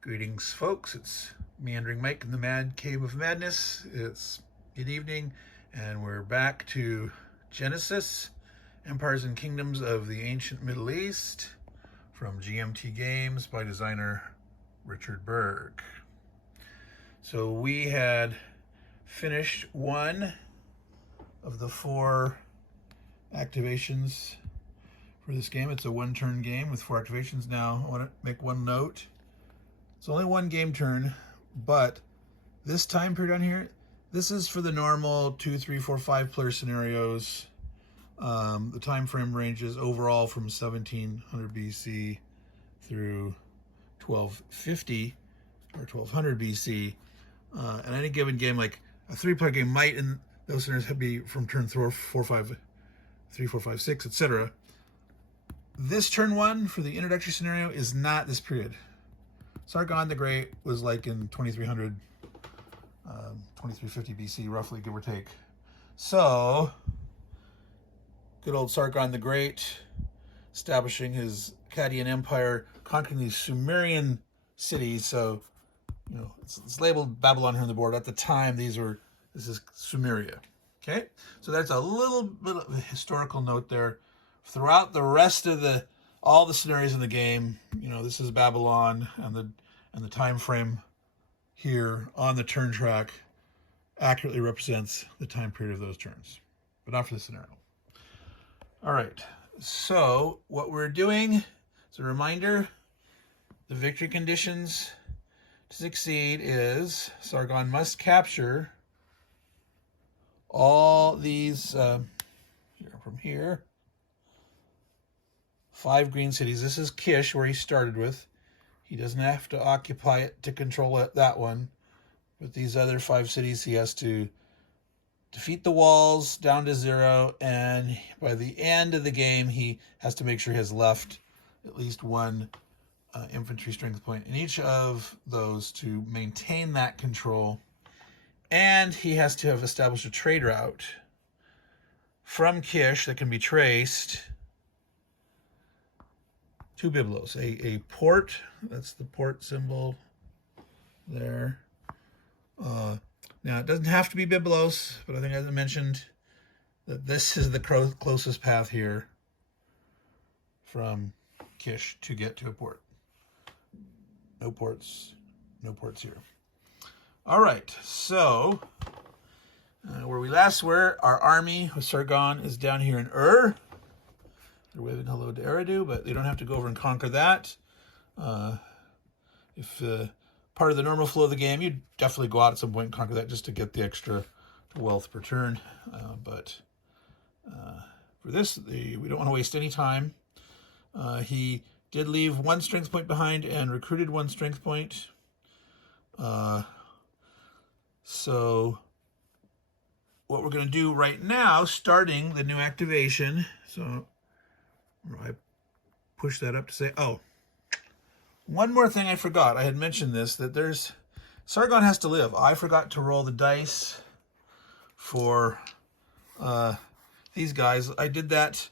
Greetings, folks. It's Meandering Mike in the Mad Cave of Madness. It's good evening, and we're back to Genesis, Empires and Kingdoms of the Ancient Middle East, from GMT Games by designer Richard Berg. So we had finished one of the 4 activations for this game. It's a one-turn game with 4 activations. Now, I want to make one note. It's only one game turn, but this time period on here, this is for the normal 2, 3, 4, 5 player scenarios. The time frame ranges overall from 1700 BC through 1250 or 1200 BC. And any given game, like a 3-player game, might in those scenarios be from turn 4, 5, 3, 4, 5, 6, etc. This turn 1 for the introductory scenario is not this period. Sargon the Great was like in 2300, 2350 BC, roughly, give or take. So, good old Sargon the Great, establishing his Akkadian Empire, conquering these Sumerian cities. So, you know, it's labeled Babylon here on the board. At the time, this is Sumeria. Okay, so that's a little bit of a historical note there. Throughout the rest of all the scenarios in the game, you know, this is Babylon, and the time frame here on the turn track accurately represents the time period of those turns, but not for the scenario. All right, so what we're doing, as a reminder, the victory conditions to succeed is Sargon must capture all these, from here, 5 green cities. This is Kish, where he started with. He doesn't have to occupy it to control that one. But these other 5 cities, he has to defeat the walls down to 0. And by the end of the game, he has to make sure he has left at least 1 infantry strength point in each of those to maintain that control. And he has to have established a trade route from Kish that can be traced to Byblos, a port. That's the port symbol there. Now, it doesn't have to be Byblos, but I think I mentioned that this is the closest path here from Kish to get to a port. No ports here. All right, so where we last were, our army with Sargon is down here in Ur. They're waving hello to Eridu, but they don't have to go over and conquer that. If part of the normal flow of the game, you'd definitely go out at some point and conquer that just to get the extra wealth per turn. But for this, we don't want to waste any time. He did leave 1 strength point behind and recruited 1 strength point. So what we're going to do right now, starting the new activation, so I push that up to say, oh, one more thing I forgot. I had mentioned this, that Sargon has to live. I forgot to roll the dice for these guys. I did that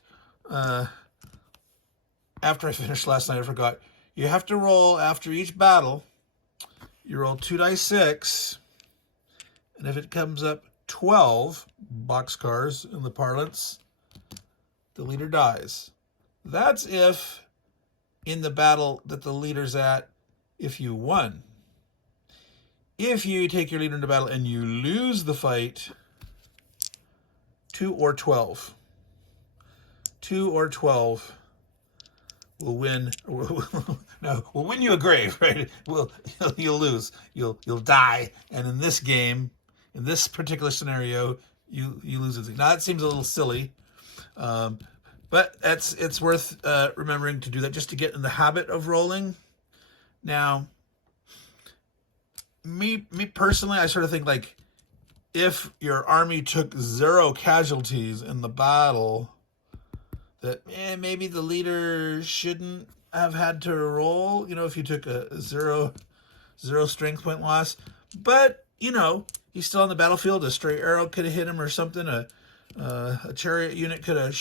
after I finished last night. I forgot. You have to roll after each battle. You roll 2 dice 6, and if it comes up 12 boxcars in the parlance, the leader dies. That's if in the battle that the leader's at, if you won. If you take your leader into battle and you lose the fight, 2 or 12. 2 or 12 will win. No, will win you a grave, right? You'll lose. You'll die. And in this game, in this particular scenario, you lose it. Now that seems a little silly, but it's worth remembering to do that just to get in the habit of rolling. Now, me personally, I sort of think like if your army took 0 casualties in the battle, that maybe the leader shouldn't have had to roll. You know, if you took a zero strength point loss, but you know he's still on the battlefield. A stray arrow could have hit him or something. A chariot unit could have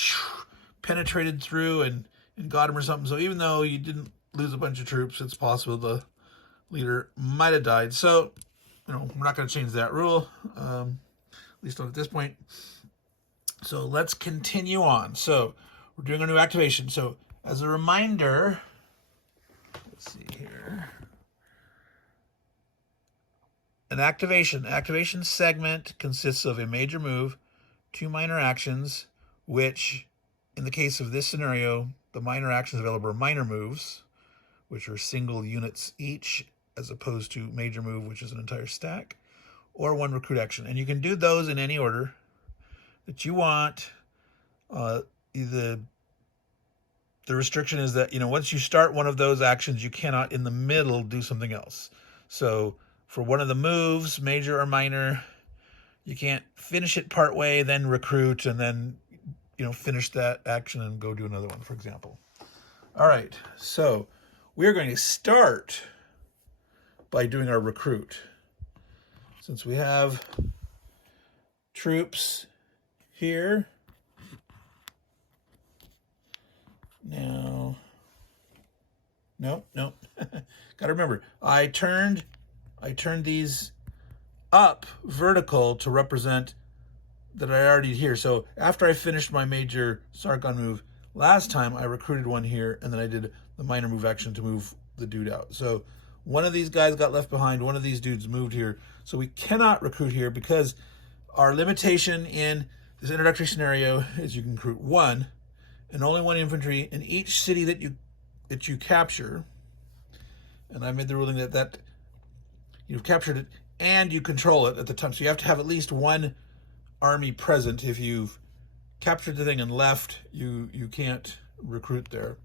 penetrated through and got him or something. So even though you didn't lose a bunch of troops, it's possible the leader might have died. So, you know, we're not going to change that rule, at least not at this point. So let's continue on. So we're doing a new activation. So as a reminder, let's see here. An activation segment consists of a major move, 2 minor actions, which in the case of this scenario, the minor actions available are minor moves, which are single units each, as opposed to major move, which is an entire stack, or 1 recruit action. And you can do those in any order that you want. The restriction is that, you know, once you start one of those actions, you cannot in the middle do something else. So for one of the moves, major or minor, you can't finish it part way, then recruit, and then, you know, finish that action and go do another one, for example. All right, so we're going to start by doing our recruit. Since we have troops here, now, nope. Got to remember, I turned these up vertical to represent that I already did here. So after I finished my major Sargon move last time, I recruited one here, and then I did the minor move action to move the dude out. So one of these guys got left behind, one of these dudes moved here. So we cannot recruit here because our limitation in this introductory scenario is you can recruit 1 and only 1 infantry in each city that you capture. And I made the ruling that you've captured it and you control it at the time. So you have to have at least 1 army present. If you've captured the thing and left, you can't recruit there.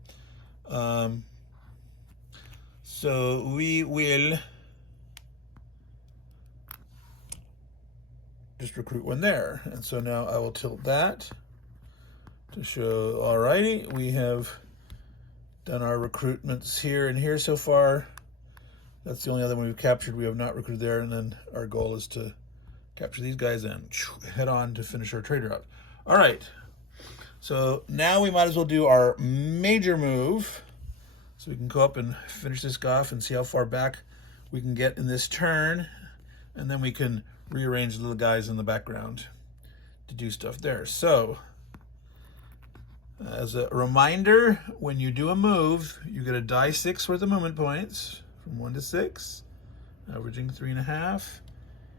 So we will just recruit 1 there. And so now I will tilt that to show, alrighty, we have done our recruitments here and here so far. That's the only other one we've captured. We have not recruited there. And then our goal is to capture these guys and head on to finish our trader out. All right. So now we might as well do our major move. So we can go up and finish this guy off and see how far back we can get in this turn. And then we can rearrange the little guys in the background to do stuff there. So as a reminder, when you do a move, you get a die 6 worth of movement points from 1 to 6, averaging 3.5.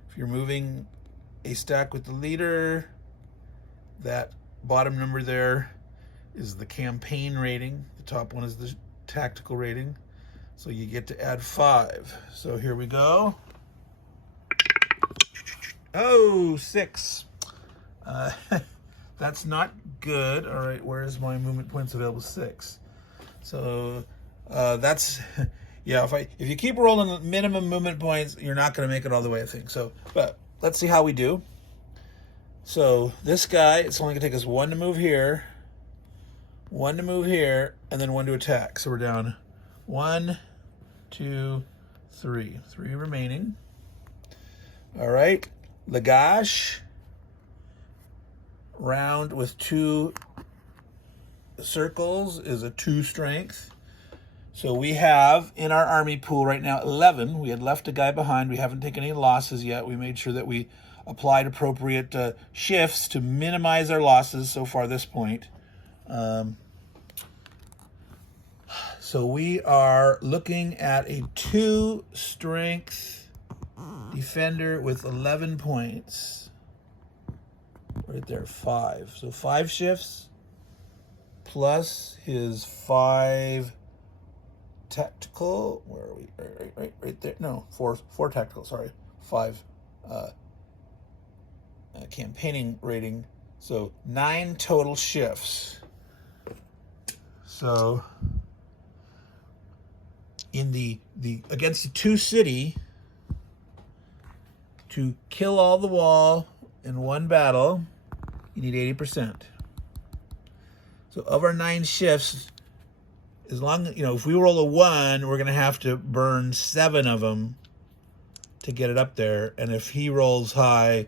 If you're moving a stack with the leader, that bottom number there is the campaign rating. The top one is the tactical rating. So you get to add 5. So here we go. Oh, 6. That's not good. All right, where's my movement points available? 6. So that's, yeah, if you keep rolling minimum movement points, you're not going to make it all the way, I think. So, but let's see how we do. So this guy, it's only going to take us 1 to move here, 1 to move here, and then 1 to attack. So we're down 1, 2, 3. 3 remaining. All right, Lagash. Round with 2 circles is a 2 strength. So we have in our army pool right now 11. We had left a guy behind. We haven't taken any losses yet. We made sure that we applied appropriate shifts to minimize our losses so far this point. So we are looking at a 2 strength defender with 11 points. Right there, 5. So 5 shifts plus his 5 tactical. Where are we? Right there. No, 4 tactical. Sorry, 5 campaigning rating. So 9 total shifts. So in the against the 2 city, to kill all the wall in 1 battle, you need 80%. So of our 9 shifts, as long as, if we roll a 1, we're going to have to burn 7 of them to get it up there. And if he rolls high,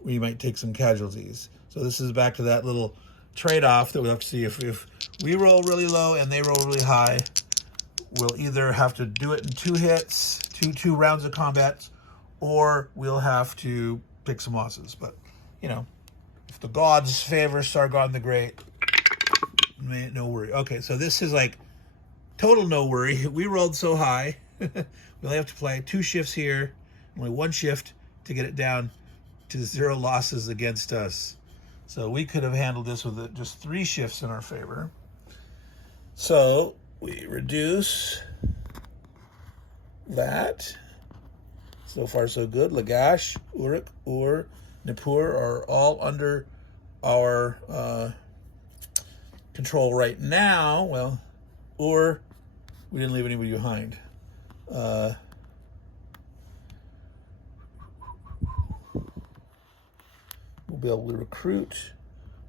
we might take some casualties. So this is back to that little trade-off that we have to see. If we roll really low and they roll really high, we'll either have to do it in 2 hits, two rounds of combat, or we'll have to pick some losses. But, you know, if the gods favor Sargon the Great, no worry. Okay, so this is like total no worry. We rolled so high. We only have to play 2 shifts here, only 1 shift to get it down to 0 losses against us. So we could have handled this with just 3 shifts in our favor. So we reduce that. So far so good. Lagash, Uruk, Ur, Nippur are all under our control right now. Well, Ur, we didn't leave anybody behind. We'll be able to recruit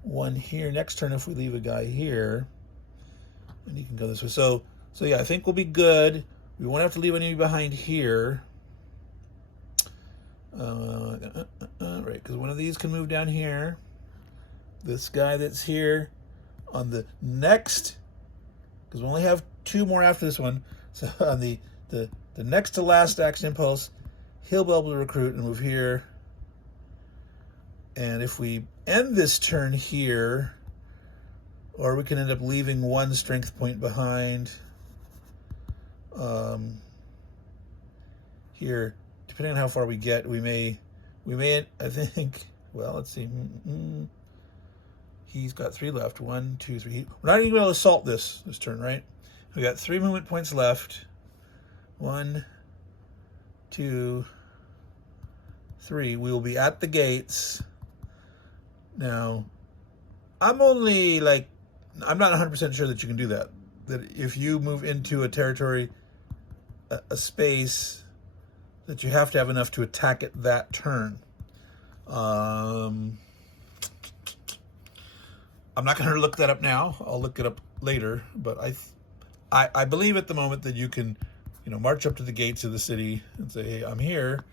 1 here. Next turn, if we leave a guy here, and he can go this way. So yeah, I think we'll be good. We won't have to leave anybody behind here. Right, because one of these can move down here. This guy that's here on the next, because we only have 2 more after this one. So on the next to last action impulse, he'll be able to recruit and move here. And if we end this turn here, or we can end up leaving 1 strength point behind. Here, depending on how far we get, we may, I think, well, let's see. He's got 3 left. 1, 2, 3. We're not even going to assault this turn, right? We got 3 movement points left. 1, 2, 3. We will be at the gates. Now, I'm not 100% sure that you can do that. That if you move into a territory, a space, that you have to have enough to attack it that turn. I'm not going to look that up now. I'll look it up later. But I believe at the moment that you can, march up to the gates of the city and say, hey, I'm here.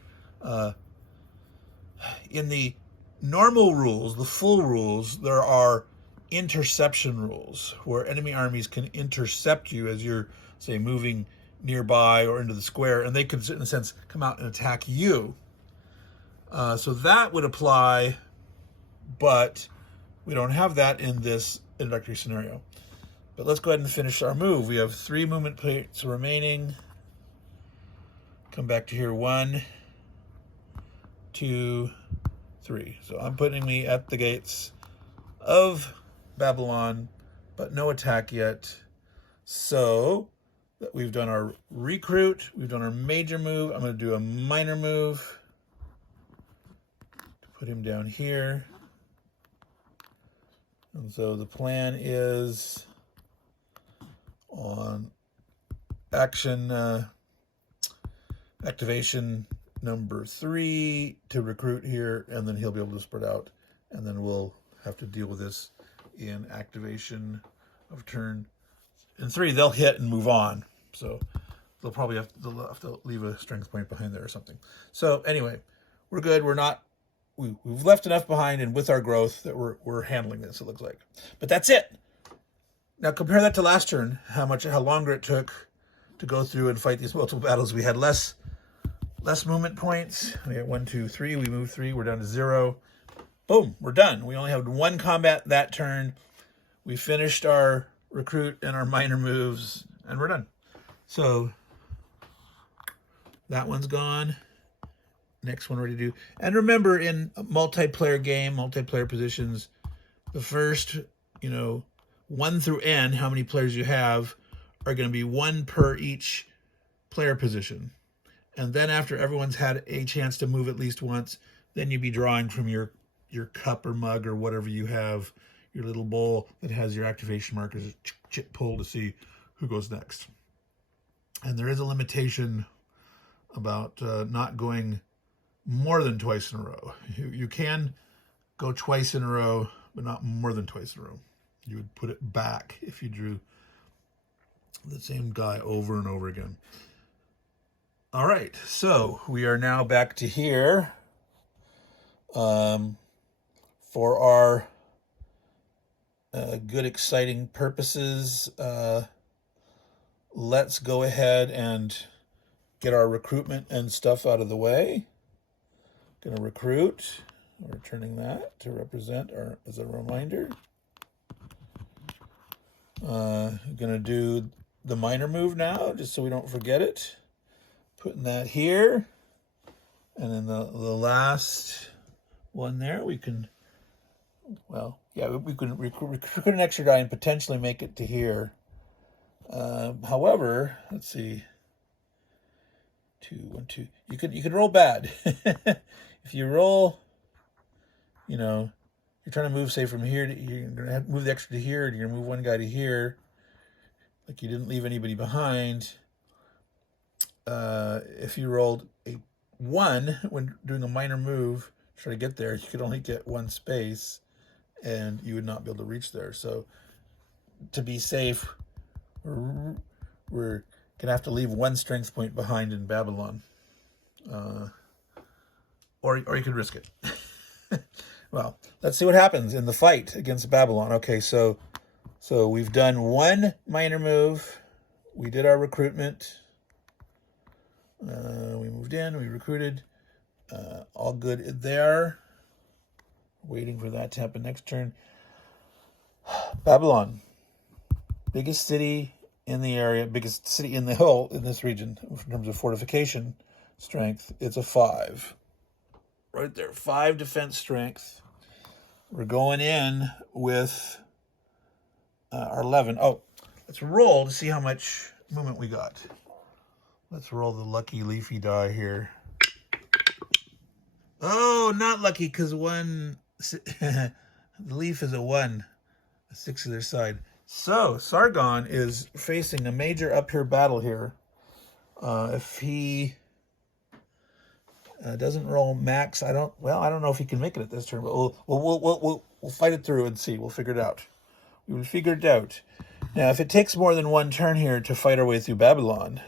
In the normal rules, the full rules, there are interception rules where enemy armies can intercept you as you're, say, moving nearby or into the square, and they could, in a sense, come out and attack you. So that would apply, but we don't have that in this introductory scenario. But let's go ahead and finish our move. We have 3 movement points remaining. Come back to here. 1, 2, 3. So I'm putting me at the gates of Babylon, but no attack yet. So we've done our recruit, we've done our major move. I'm going to do a minor move to put him down here. And so the plan is on activation number 3 to recruit here, and then he'll be able to spread out, and then we'll have to deal with this in activation of turn. In 3, they'll hit and move on. So they'll probably have to leave a strength point behind there or something. So anyway, we're good. We've left enough behind, and with our growth that we're handling this, it looks like. But that's it. Now compare that to last turn, how longer it took to go through and fight these multiple battles. We had less movement points. We had 1, 2, 3. We moved 3. We're down to 0. Boom, we're done. We only had 1 combat that turn. We finished our recruit and our minor moves, and we're done. So that one's gone. Next one we're going to do. And remember, in a multiplayer game, multiplayer positions, the first, 1 through N, how many players you have, are going to be 1 per each player position. And then after everyone's had a chance to move at least once, then you'd be drawing from your cup or mug or whatever you have, your little bowl that has your activation markers, pull to see who goes next. And there is a limitation about not going more than twice in a row. You can go twice in a row, but not more than twice in a row. You would put it back if you drew the same guy over and over again. All right, so we are now back to here for our good, exciting purposes. let's go ahead and get our recruitment and stuff out of the way. Going to recruit. We're turning that to represent our, as a reminder. Going to do the minor move now, just so we don't forget it. Putting that here. And then the last one there, we can, well, yeah, we can recruit an extra die and potentially make it to here. However, let's see. 2, 1, 2. You could roll bad. If you roll, you know, you're trying to move, say, from here to, you're going to have to move the extra to here, and you're going to move one guy to here. Like you didn't leave anybody behind. If you rolled a 1 when doing a minor move, try to get there, you could only get 1 space, and you would not be able to reach there. So to be safe, we're gonna have to leave 1 strength point behind in Babylon, or you could risk it. Well, let's see what happens in the fight against Babylon. Okay, so we've done 1 minor move. We did our recruitment. We moved in. We recruited. All good there. Waiting for that to happen next turn. Babylon, biggest city in the area, biggest city in the whole in this region in terms of fortification strength. It's a 5. Right there, 5 defense strength. We're going in with our 11. Oh, let's roll to see how much movement we got. Let's roll the lucky leafy die here. Oh, not lucky, because 1, the leaf is a 1, a 6 either side. So Sargon is facing a major uphill battle here. If he doesn't roll max, I don't know if he can make it at this turn, but we'll fight it through and see. We'll figure it out. We will figure it out. Now, if it takes more than 1 turn here to fight our way through Babylon,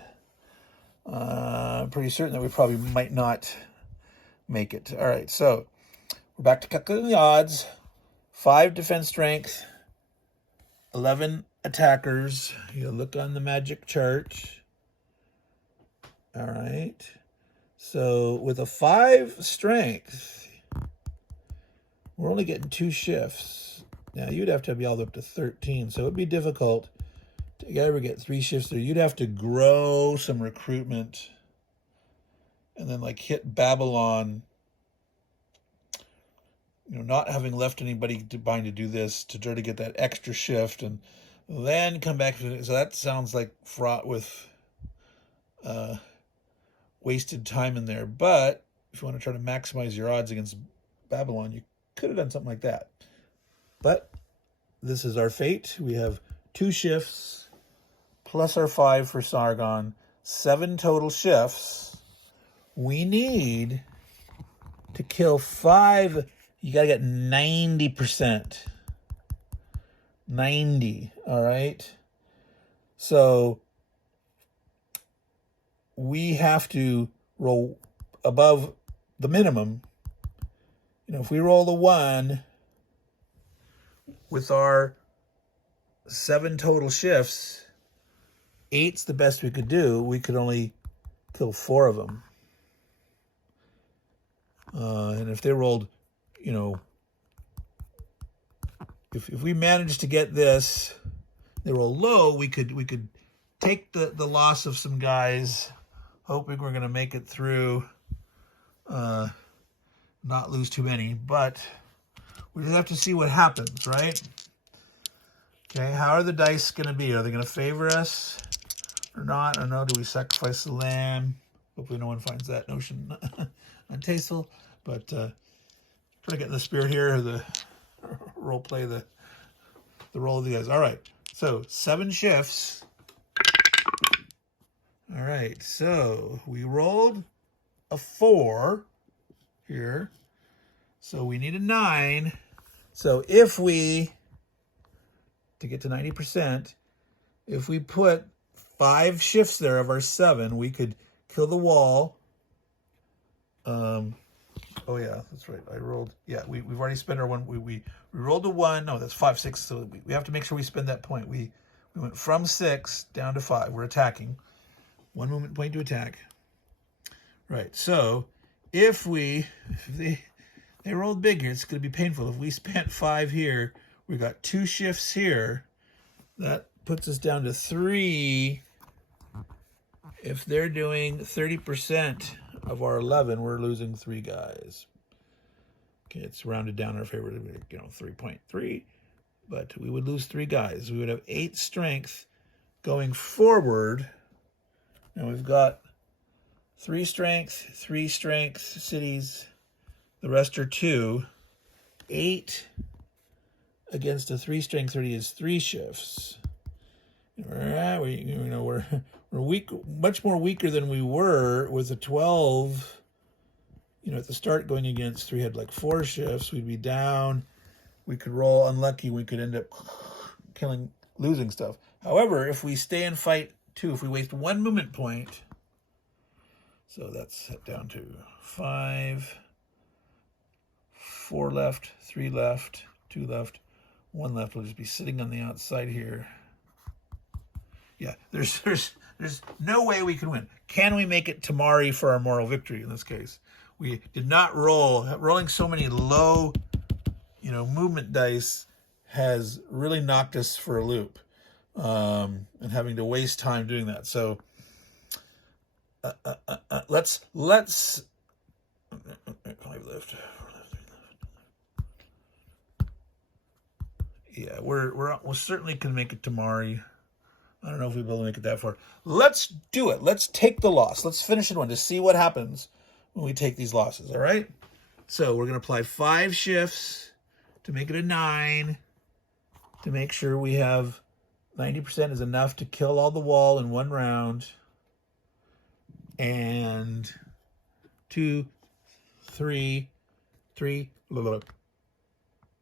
I'm pretty certain that we probably might not make it. All right, so we're back to calculating the odds. 5 defense strength, 11 attackers. You look on the magic chart. All right. So with a 5 strength, we're only getting 2 shifts. Now you'd have to be all the way up to 13, so it'd be difficult to ever get 3 shifts there. You'd have to grow some recruitment and then like hit Babylon, you know, not having left anybody behind to do this, to try to get that extra shift and then come back. So that sounds like fraught with wasted time in there. But if you want to try to maximize your odds against Babylon, you could have done something like that. But this is our fate. We have 2 shifts plus our 5 for Sargon, 7 total shifts. We need to kill 5. You got to get 90%. 90, all right? So we have to roll above the minimum. You know, if we roll the 1 with our 7 total shifts, 8's the best we could do. We could only kill 4 of them. And if they rolled, you know, if we managed to get this, they roll low, we could take the loss of some guys, hoping we're going to make it through, not lose too many, but we just have to see what happens, right? Okay, how are the dice going to be? Are they going to favor us or not? I don't know. Do we sacrifice the lamb? Hopefully no one finds that notion untasteful, but try to get in the spirit here, the role play, the role of the guys. All right, so 7 shifts. All right, so we rolled a 4 here. So we need a 9. So if we, to get to 90%, if we put 5 shifts there of our 7, we could kill the wall. Oh yeah, that's right. I rolled. Yeah, we've already spent our 1. We rolled a 1. No, that's 5, 6. So we have to make sure we spend that point. We We went from 6 down to 5. We're attacking. 1 movement point to attack. Right, so if they rolled big here, it's going to be painful. If we spent 5 here, we got 2 shifts here. That puts us down to 3. If they're doing 30% of our 11, we're losing 3 guys. Okay, it's rounded down in our favor, 3.3. But we would lose 3 guys. We would have 8 strength going forward. Now we've got 3 strength cities. The rest are 2. 8 against a 3 strength 30 is 3 shifts. We're weak, much more weaker than we were with a 12. At the start going against 3 had like 4 shifts. We'd be down. We could roll unlucky. We could end up losing stuff. However, if we stay and fight 2, if we waste 1 movement point, so that's set down to 5, 4 left, 3 left, 2 left, 1 left. We'll just be sitting on the outside here. Yeah, there's no way we can win. Can we make it Tamari for our moral victory in this case? We did not roll. Rolling so many low, movement dice has really knocked us for a loop, and having to waste time doing that. So let's 5 left. Yeah, we're certainly can make it Tamari. I don't know if we'll be able to make it that far. Let's do it. Let's take the loss. Let's finish in 1 to see what happens when we take these losses, all right? So we're going to apply 5 shifts to make it a 9, to make sure we have 90% is enough to kill all the wall in 1 round. And 2, 3, 3,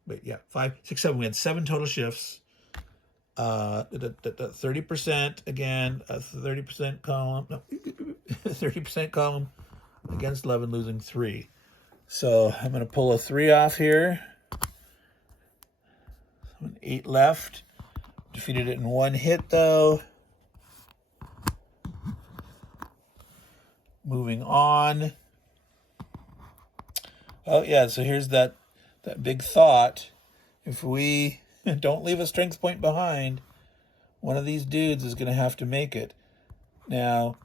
wait, yeah, 5, 6, 7. We had 7 total shifts. 30% again, 30% column, 30% column against 11, losing 3. So I'm going to pull a 3 off here. 8 left. Defeated it in 1 hit though. Moving on. Oh yeah, so here's that big thought. If we don't leave a strength point behind, one of these dudes is going to have to make it. Now,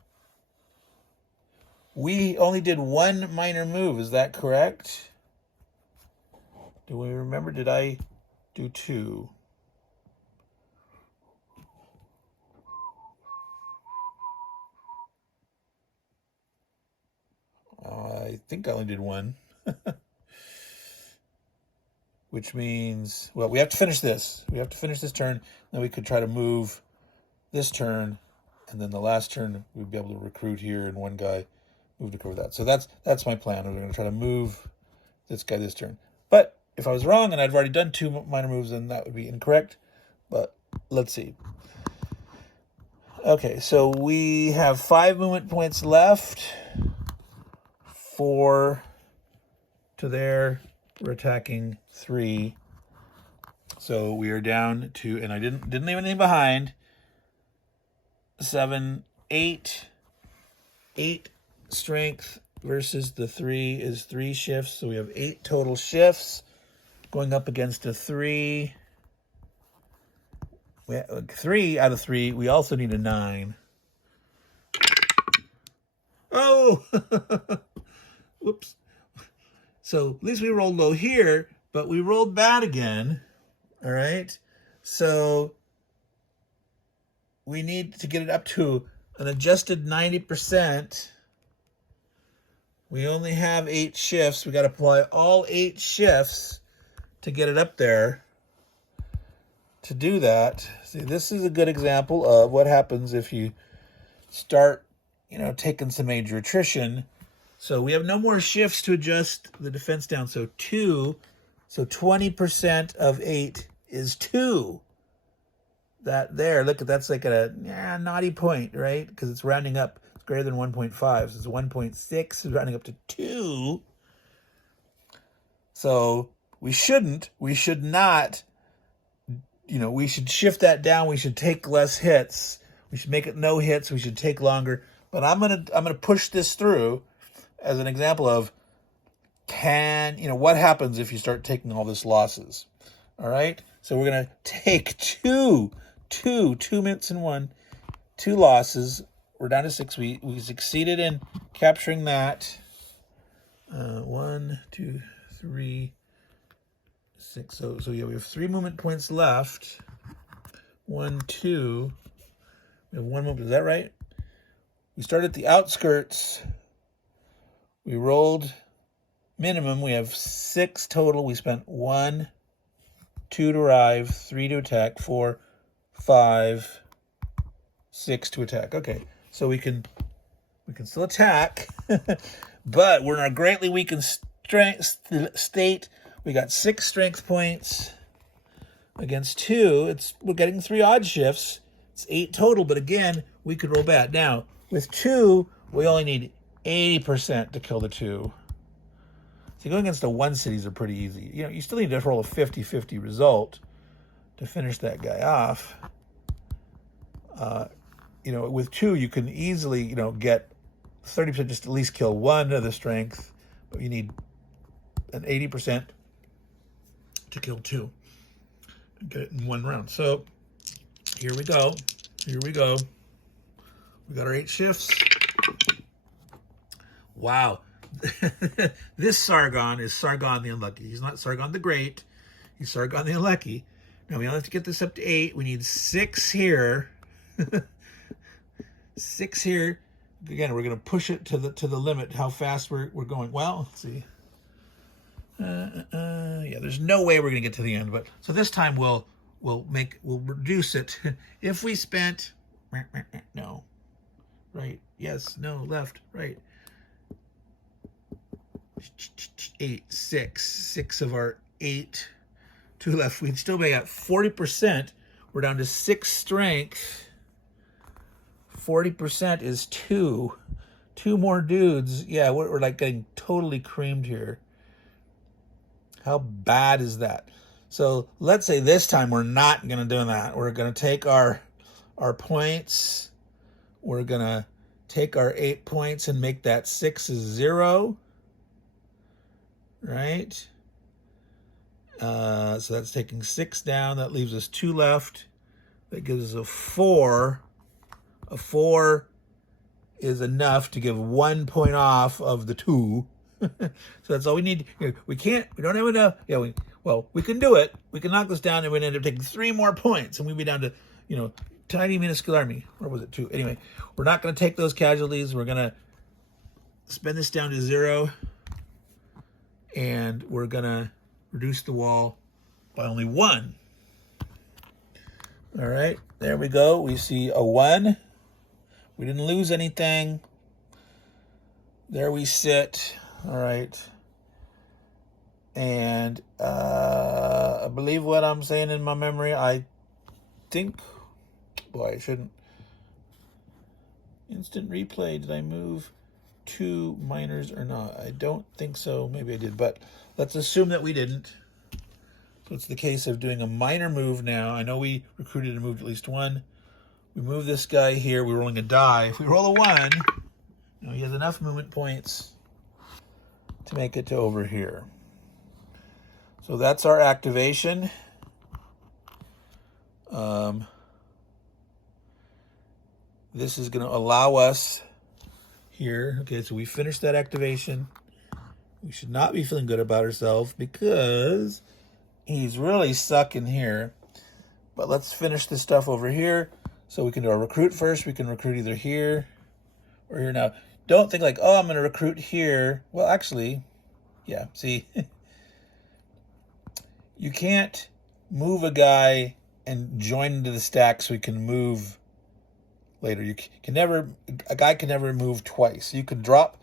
we only did 1 minor move. Is that correct? Do we remember? Did I do 2? I think I only did 1. Which means, well, we have to finish this. We have to finish this turn. Then we could try to move this turn. And then the last turn, we'd be able to recruit here and 1 guy move to cover that. So that's my plan. We're going to try to move this guy this turn. But if I was wrong and I've already done 2 minor moves, then that would be incorrect. But let's see. Okay, so we have 5 movement points left. 4 to there. We're attacking 3. So we are down to, and I didn't leave anything behind. 7, 8. 8 strength versus the 3 is 3 shifts. So we have 8 total shifts going up against a 3. 3 out of 3. We also need a 9. Oh! Whoops. So at least we rolled low here, but we rolled bad again. All right. So we need to get it up to an adjusted 90%. We only have 8 shifts. We got to apply all 8 shifts to get it up there. To do that, see, this is a good example of what happens if you start, taking some major attrition. So we have no more shifts to adjust the defense down. So 2, so 20% of 8 is 2. That there, look, that's like a naughty point, right? Because it's rounding up. It's greater than 1.5. So it's 1.6. It's rounding up to 2. So we should not, we should shift that down. We should take less hits. We should make it no hits. We should take longer. But I'm gonna push this through as an example of what happens if you start taking all this losses. All right. So we're gonna take two minutes and 2 losses. We're down to 6. We succeeded in capturing that. 1, 2, 3, 6. So yeah, we have 3 movement points left. 1, 2. We have 1 movement. Is that right? We started at the outskirts. We rolled minimum. We have 6 total. We spent 1, 2 to arrive, 3 to attack, 4, 5, 6 to attack. Okay, so we can still attack, but we're in a greatly weakened state. We got 6 strength points against 2. We're getting 3 odd shifts. It's 8 total, but again, we could roll bad. Now, with 2, we only need 80% to kill the 2. So going against the 1 cities are pretty easy. You still need to roll a 50-50 result to finish that guy off. With 2, you can easily, get 30%, just at least kill 1 of the strength, but you need an 80% to kill 2 and get it in 1 round. So here we go. We got our 8 shifts. Wow. This Sargon is Sargon the Unlucky. He's not Sargon the Great. He's Sargon the Unlucky. Now we only have to get this up to 8. We need 6 here. 6 here. Again, we're going to push it to the limit. How fast we're going. Well, let's see. Yeah, there's no way we're going to get to the end. But so this time we'll reduce it. If we spent no, right, yes, no, left, right. 8, 6 of our 8, 2 left. We'd still be at 40%. We're down to 6 strength. 40% is 2 more dudes. Yeah, we're like getting totally creamed here. How bad is that? So let's say this time we're not going to do that. We're going to take our points. We're going to take our 8 points and make that 6 is 0. Right? So that's taking 6 down. That leaves us 2 left. That gives us a 4. A 4 is enough to give 1 point off of the 2. So that's all we need. We don't have enough. Yeah, we can do it. We can knock this down and we'd end up taking 3 more points and we'd be down to, tiny minuscule army. Or was it 2? Anyway, we're not going to take those casualties. We're going to spend this down to 0. And we're going to reduce the wall by only 1. All right, there we go. We see a 1. We didn't lose anything. There we sit. All right. And I believe what I'm saying in my memory. I think, boy, I shouldn't. Instant replay. Did I move 2 minors or not? I don't think so. Maybe I did, but let's assume that we didn't. So it's the case of doing a minor move now. I know we recruited and moved at least 1. We move this guy here. We're rolling a die. If we roll a 1, he has enough movement points to make it to over here. So that's our activation. This is going to allow us here. Okay, so we finished that activation. We should not be feeling good about ourselves because he's really sucking here. But let's finish this stuff over here. So we can do our recruit first. We can recruit either here or here. Now, don't think like, oh, I'm going to recruit here. Well, actually, yeah, see, you can't move a guy and join into the stack so he can move later. A guy can never move twice. You can drop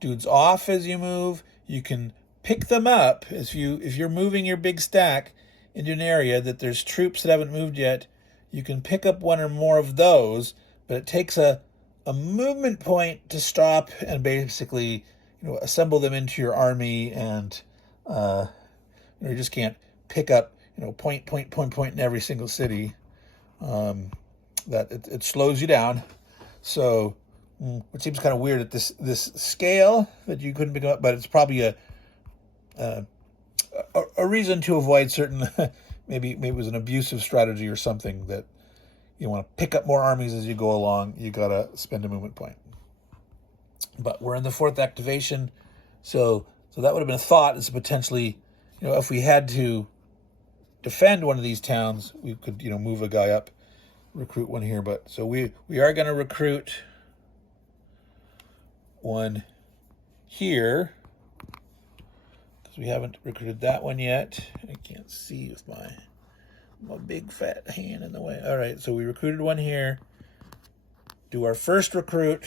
dudes off as you move. You can pick them up if you're moving your big stack into an area that there's troops that haven't moved yet. You can pick up 1 or more of those, but it takes a movement point to stop and basically assemble them into your army, and you just can't pick up point in every single city, that it slows you down. So it seems kind of weird at this scale that you couldn't pick up, but it's probably a reason to avoid certain, maybe it was an abusive strategy or something, that you want to pick up more armies as you go along. You got to spend a movement point. But we're in the 4th activation, so that would have been a thought, is potentially, if we had to defend one of these towns, we could, move a guy up, recruit one here. But so we are going to recruit one here, because we haven't recruited that one yet. I can't see with my big fat hand in the way. All right, so we recruited one here. Do our first recruit.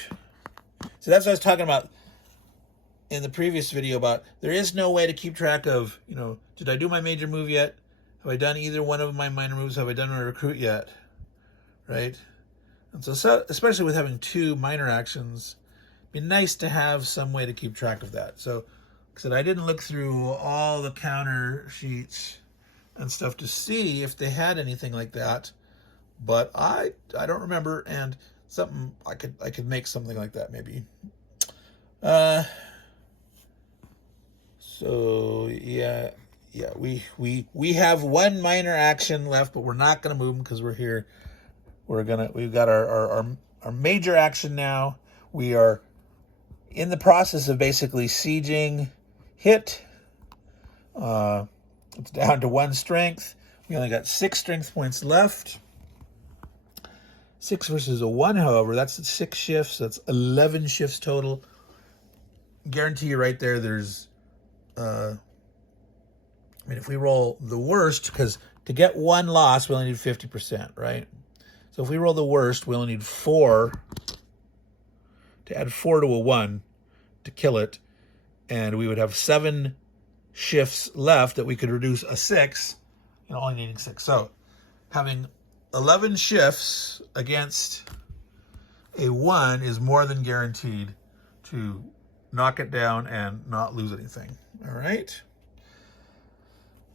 So that's what I was talking about in the previous video, about there is no way to keep track of, did I do my major move yet? Have I done either one of my minor moves? Have I done my recruit yet? Right? And so especially with having 2 minor actions, it'd be nice to have some way to keep track of that. So, because I didn't look through all the counter sheets and stuff to see if they had anything like that, but I don't remember, and something I could make something like that maybe. So yeah, we have 1 minor action left, but we're not going to move them because we're here. We've got our major action now. We are in the process of basically sieging hit. It's down to 1 strength. We only got 6 strength points left. 6 versus a 1, however, that's 6 shifts. That's 11 shifts total. Guarantee you right there, there's, if we roll the worst, because to get 1 loss, we only need 50%, right? So if we roll the worst, we only need 4 to add 4 to a 1 to kill it. And we would have 7 shifts left that we could reduce a 6, only needing 6. So having 11 shifts against a 1 is more than guaranteed to knock it down and not lose anything. All right.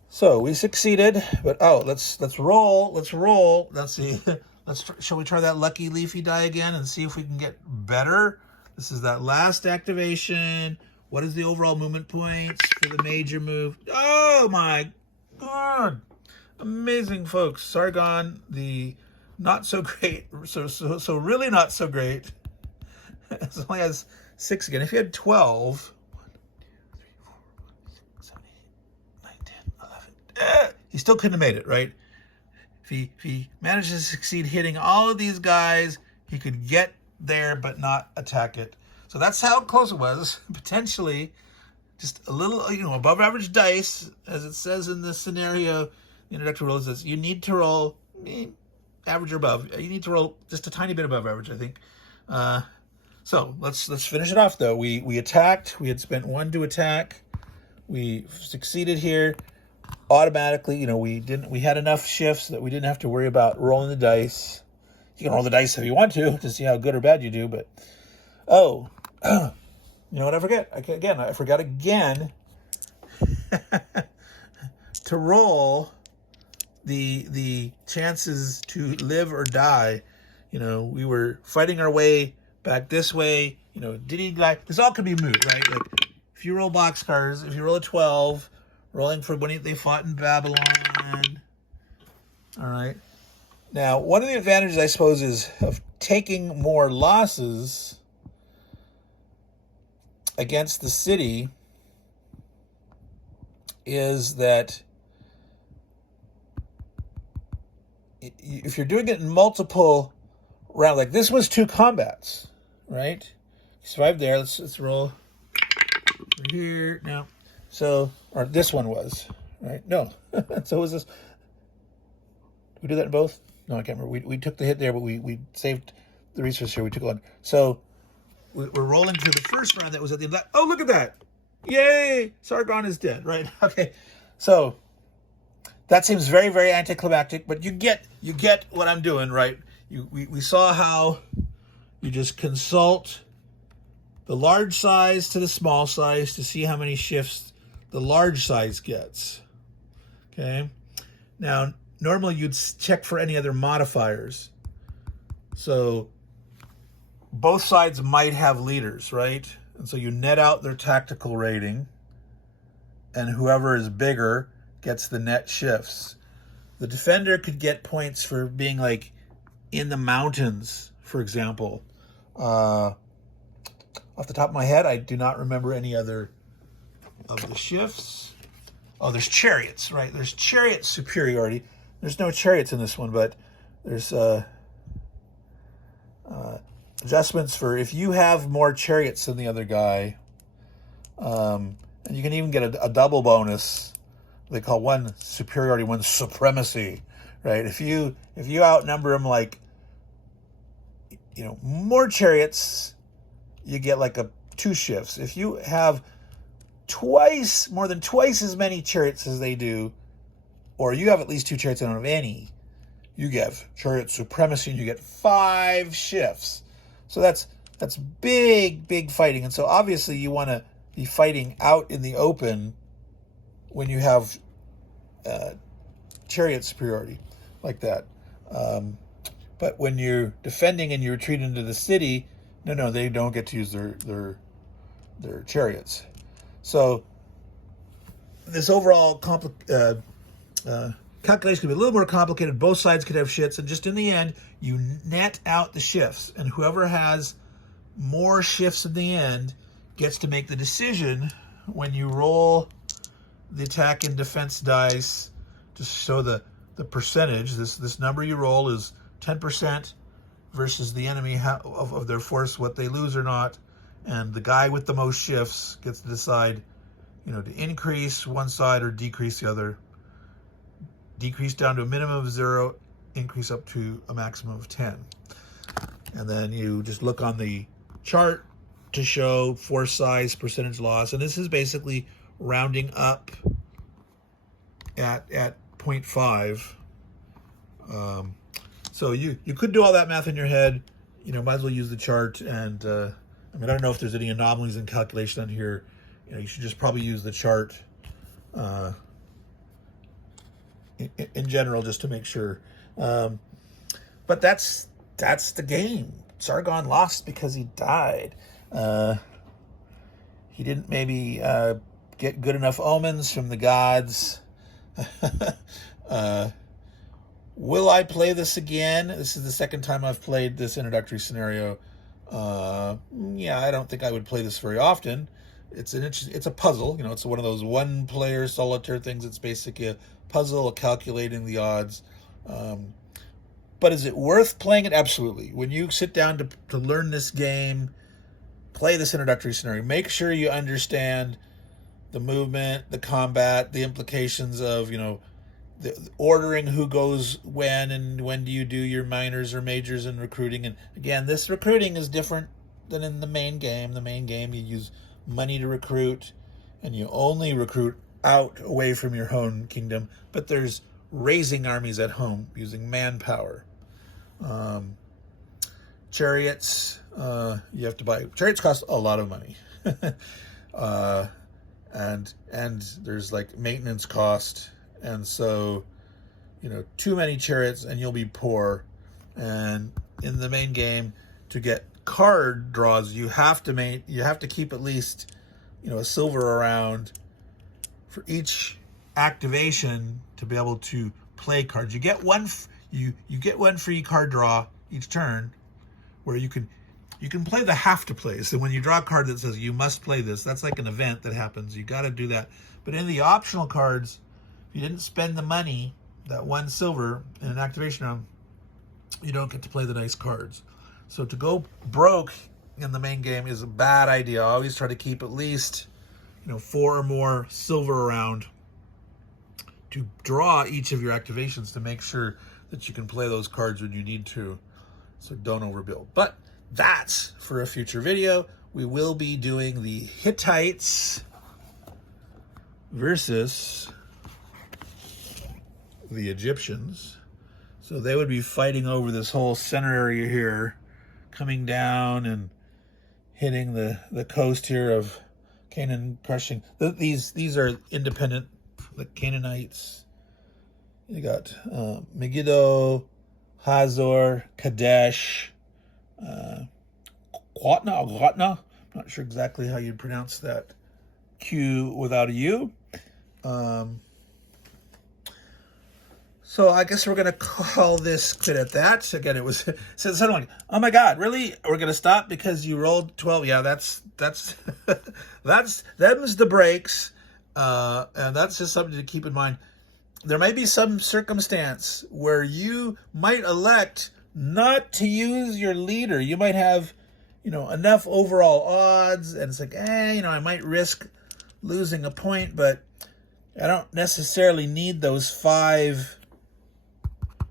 So we succeeded, but let's roll. Let's see. Shall we try that lucky leafy die again and see if we can get better? This is that last activation. What is the overall movement points for the major move? Oh my God. Amazing, folks. Sargon, the not so great, so really not so great. It only has 6 again. If you had 12, 1, 2, 3, 4, 5, 6, 7, 8, 9, 10, 11. He still couldn't have made it, right? If he managed to succeed hitting all of these guys, he could get there but not attack it. So that's how close it was. Potentially, just a little, above average dice, as it says in the scenario. The introductory rule says you need to roll average or above. You need to roll just a tiny bit above average, I think. So let's finish it off, though. We attacked. We had spent 1 to attack. We succeeded here automatically. We had enough shifts that we didn't have to worry about rolling the dice. You can roll the dice if you want to see how good or bad you do. But you know what? I forgot again to roll the chances to live or die. We were fighting our way back this way. Did he die? This all could be moot, right? Like, if you roll boxcars, if you roll a 12, rolling for when they fought in Babylon. All right. Now, one of the advantages, I suppose, is of taking more losses against the city is that if you're doing it in multiple rounds, like this was 2 combats, right? You survived there. Let's roll here now. So, or this one was, right? No. So was this. Did we do that in both? No, I can't remember. We took the hit there, but we saved the resource here. We took one. So we're rolling through the first round that was at the end of that. Oh, look at that. Yay! Sargon is dead, right? Okay. So that seems very, very anticlimactic, but you get what I'm doing, right? We saw how you just consult the large size to the small size to see how many shifts the large size gets. Okay. Now, normally you'd check for any other modifiers. So both sides might have leaders, right? And so you net out their tactical rating, and whoever is bigger gets the net shifts. The defender could get points for being like in the mountains, for example. Off the top of my head, I do not remember any other of the shifts. Oh, there's chariots, right? There's chariot superiority. There's no chariots in this one, but there's adjustments for if you have more chariots than the other guy. And you can even get a double bonus. They call one superiority, one supremacy, right? If you outnumber them like, more chariots, you get like 2 shifts. If you have more than twice as many chariots as they do, or you have at least 2 chariots and don't have any, you get chariot supremacy and you get 5 shifts. So that's big fighting. And so obviously you want to be fighting out in the open when you have chariot superiority like that. But when you're defending and you retreat into the city, no, they don't get to use their chariots. So this overall calculation could be a little more complicated. Both sides could have shifts, and just in the end, you net out the shifts, and whoever has more shifts in the end gets to make the decision when you roll the attack and defense dice to show the percentage. This number you roll is 10% versus the enemy of their force, what they lose or not, and the guy with the most shifts gets to decide, to increase one side or decrease the other. Decrease down to a minimum of 0, increase up to a maximum of 10. And then you just look on the chart to show force size, percentage loss, and this is basically rounding up at 0.5. So you could do all that math in your head. Might as well use the chart. And I don't know if there's any anomalies in calculation on here. You should just probably use the chart in general, just to make sure. But that's the game. Sargon lost because he died. He didn't maybe get good enough omens from the gods. Will I play this again? This is the second time I've played this introductory scenario. Yeah, I don't think I would play this very often. It's a puzzle. It's one of those one-player solitaire things. It's basically a puzzle, calculating the odds. But is it worth playing it? Absolutely. When you sit down to learn this game, play this introductory scenario. Make sure you understand the movement, the combat, the implications of, the ordering who goes when, and when do you do your minors or majors in recruiting. And again, this recruiting is different than in the main game. The main game, you use money to recruit, and you only recruit out away from your home kingdom. But there's raising armies at home using manpower. Chariots, you have to buy. Chariots cost a lot of money. And there's like maintenance cost. And so, too many chariots and you'll be poor. And in the main game, to get card draws, you have to keep at least, a silver around for each activation to be able to play cards. You get one free card draw each turn, where you can play the have to play. So when you draw a card that says you must play this, that's like an event that happens. You got to do that. But in the optional cards, if you didn't spend the money, that 1 silver in an activation round, you don't get to play the nice cards. So to go broke in the main game is a bad idea. I always try to keep at least 4 or more silver around to draw each of your activations, to make sure that you can play those cards when you need to. So don't overbuild. But that's for a future video. We will be doing the Hittites versus the Egyptians. So they would be fighting over this whole center area here, coming down and hitting the coast here of Canaan, crushing. These are independent, the Canaanites. You got Megiddo, Hazor, Kadesh, Qatna. I'm not sure exactly how you'd pronounce that Q without a U. So I guess we're going to call this quit at that. Again, it was so someone like, oh my God, really? We're going to stop because you rolled 12. Yeah, that's them's the breaks. And that's just something to keep in mind. There may be some circumstance where you might elect not to use your leader. You might have, enough overall odds, and it's like, I might risk losing a point, but I don't necessarily need those 5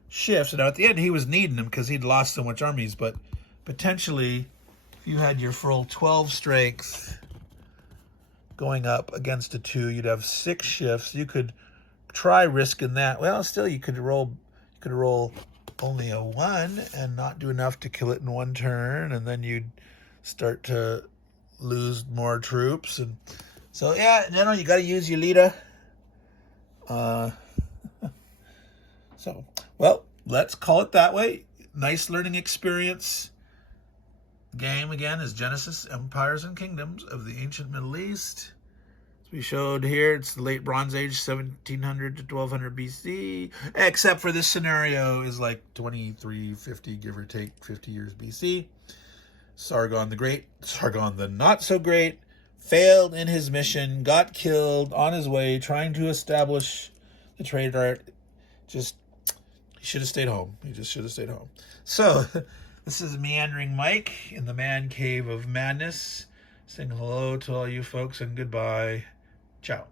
shifts. Now, at the end, he was needing them because he'd lost so much armies, but potentially, if you had your full 12 strength going up against a 2, you'd have 6 shifts. You could try risking that. Well, still, you could roll only a 1 and not do enough to kill it in 1 turn, and then you'd start to lose more troops. And so, yeah, you got to use your leader. So, well, let's call it that way. Nice learning experience. Game, again, is Genesis, Empires and Kingdoms of the Ancient Middle East. As we showed here, it's the late Bronze Age, 1700 to 1200 BC, except for this scenario is like 2350, give or take 50 years BC. Sargon the Great, Sargon the Not So Great, failed in his mission, got killed on his way trying to establish the trade art. He should have stayed home. He just should have stayed home. So, this is Meandering Mike in the Man Cave of Madness, saying hello to all you folks and goodbye. Ciao.